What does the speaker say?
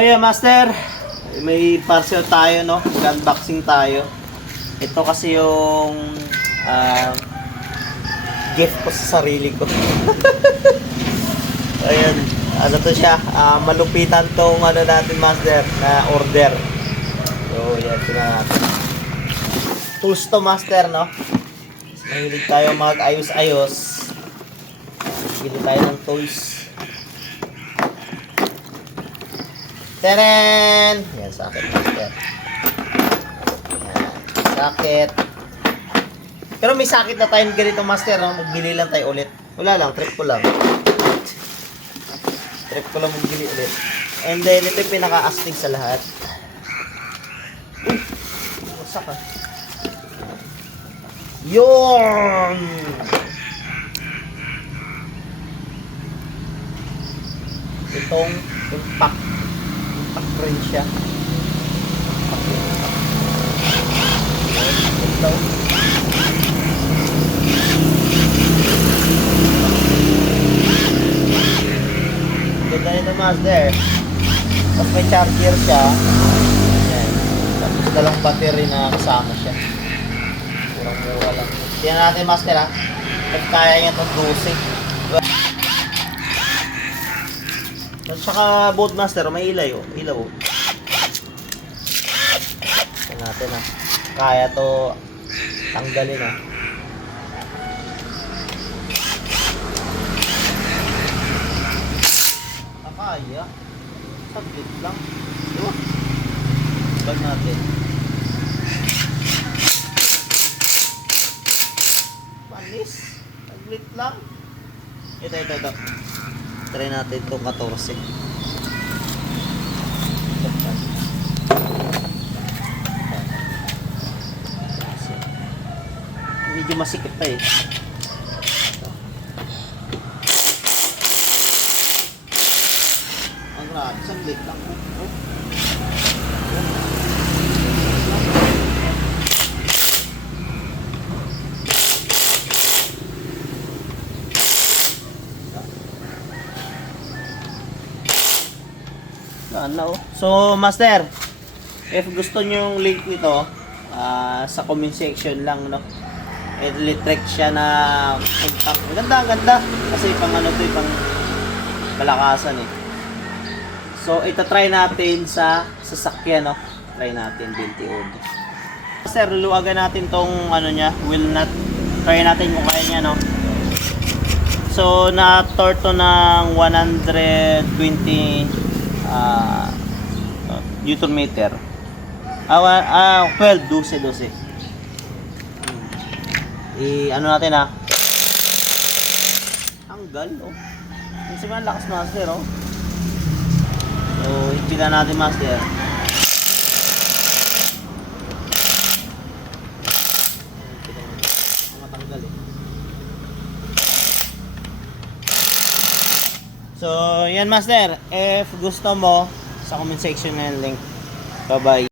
Kaya master, may parcel tayo, no? Unboxing tayo. Ito kasi yung gift ko sa sarili ko. Ayan, ano to siya? Malupitan tong ano natin master na order. So, yan, tingnan natin. Tools to master, no? Mahilig tayo mag-ayos-ayos. Bili tayo ng tools. Teren! Yan, socket master. Yan, socket. Pero may socket na tayong ganito master, no? Magbili lang tayo ulit. Wala lang, trip ko lang. Trip ko lang magbili ulit. And then, ito yung pinaka-astig sa lahat. Uy! Wasak ah. Yun! Itong impact rin siya. Ito. Ganda nito master. Tapos may charger siya. Ayan. Tapos dalang battery na kasama siya. Murang-mura lang. Tingnan natin master ha. At kaya niya itong 12. At saka boat master, may ilaw oh. Ilaw oh. Tingnan natin ha. Kaya to tanggalin ha. Kaya. Saglit lang. Diba? Bag natin. Panis. Saglit lang. Ito. Try natin itong 14. Medyo masikip pa eh. Ang grabe, saglit lang. Ano? So, master, if gusto nyo yung link nito, sa comment section lang, no? Electric siya na impact. Ganda. Kasi pang ano to, pang palakasan eh. So, ito try natin sa sasakyan, no? Try natin 20 odd. Master, luluwagan natin tong ano niya, wheel nut. Try natin kung kaya niya, no? So, na-torto ng 120 Newton meter. 12. Ano natin ha? Tanggal oh. Kasi man lakas master oh. So, ipila natin master. Matanggal eh. So, yan master. If gusto mo, sa comment section na yung link. Bye-bye.